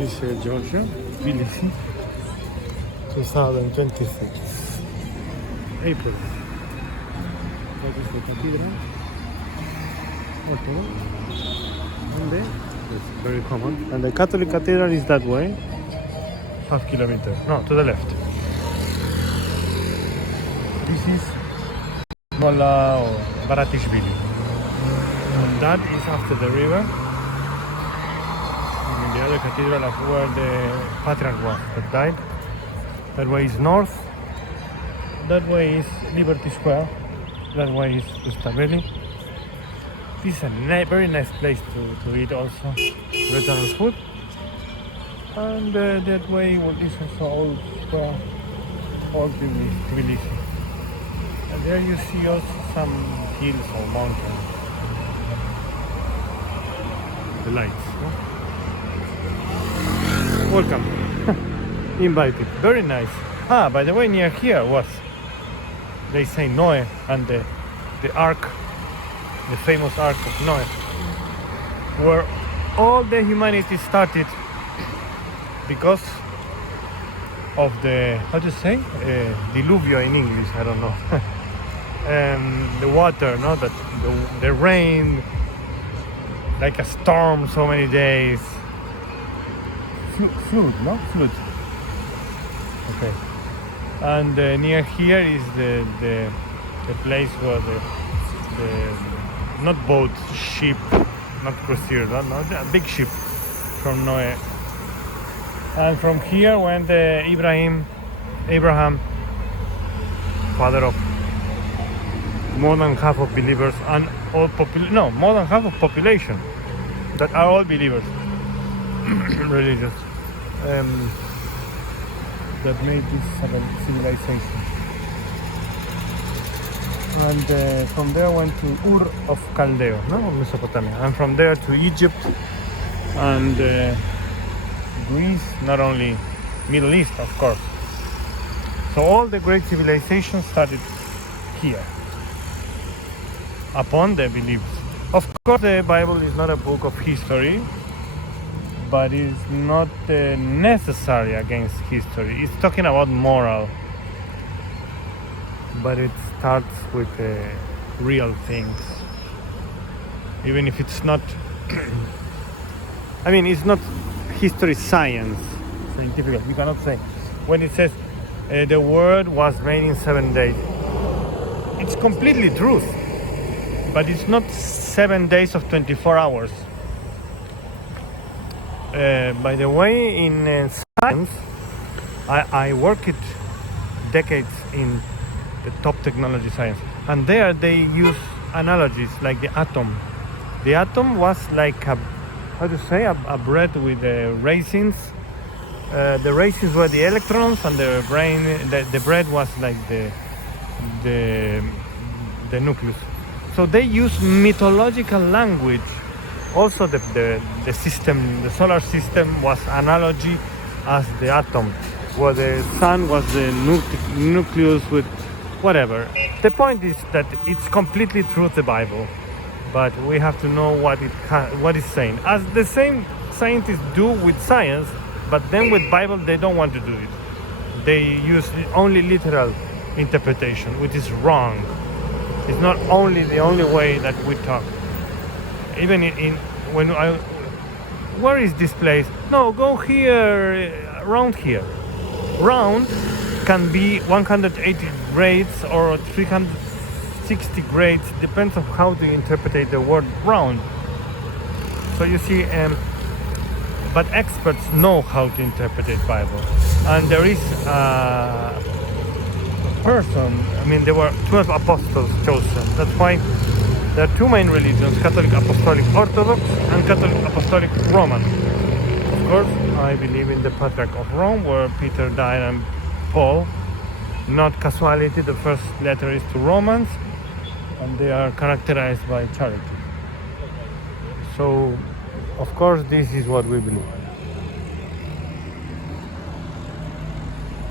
is Georgia, Tbilisi, 2026, April. That is the cathedral. Okay. And there, it's very common. And the Catholic cathedral is that way, half kilometer. No, to the left. This is Molla or Baratishvili. And that is after the river. And the other cathedral of where the patriarch was that died. That way is north. That way is Liberty Square. That way is Rustaveli. This is a very nice place to eat also. Regional food. And that way is also old square, old Tbilisi. And there you see also some hills or mountains. The lights. No? Welcome. Invited. Very nice. By the way, near here was, they say, Noé and the ark, the famous ark of Noé, where all the humanity started because of the, how to say, diluvio in English, I don't know. The water, no, the rain, like a storm, so many days. Flood, no? Flood. Okay. And near here is the place where the not boat, ship, not cruiser, no, a big ship from Noé. And from here went Abraham, father of more than half of believers and all more than half of population that are all believers, religious, that made this civilization. And from there went to Ur of Chaldea, no, Mesopotamia, and from there to Egypt and Greece, not only Middle East, of course. So all the great civilizations started here, upon the beliefs. Of course, the Bible is not a book of history, but it's not necessary against history. It's talking about moral, but it starts with real things, even if it's not I mean, it's not history science, scientific. You cannot say when it says the world was made in 7 days, it's completely truth, but it's not 7 days of 24 hours. By the way, in science, I worked decades in the top technology science, and there they use analogies like the atom. The atom was like a bread with raisins. The raisins were the electrons, and the bread was like the nucleus. So they use mythological language. Also, the system, the solar system, was analogy as the atom, where the sun was the nucleus with whatever. The point is that it's completely true, the Bible, but we have to know what it's saying. As the same scientists do with science, but then with Bible they don't want to do it. They use only literal interpretation, which is wrong. It's not only the only way that we talk. Even where is this place? No, go here, around here. Round can be 180 grades or 360 grades, depends on how to interpret the word round. So you see, but experts know how to interpret the Bible. And there is a person, there were 12 apostles chosen. That's why there are two main religions, Catholic Apostolic Orthodox and Catholic Apostolic Roman. Of course, I believe in the Patriarch of Rome, where Peter died and Paul. Not casuality, the first letter is to Romans, and they are characterized by charity. So, of course, this is what we believe.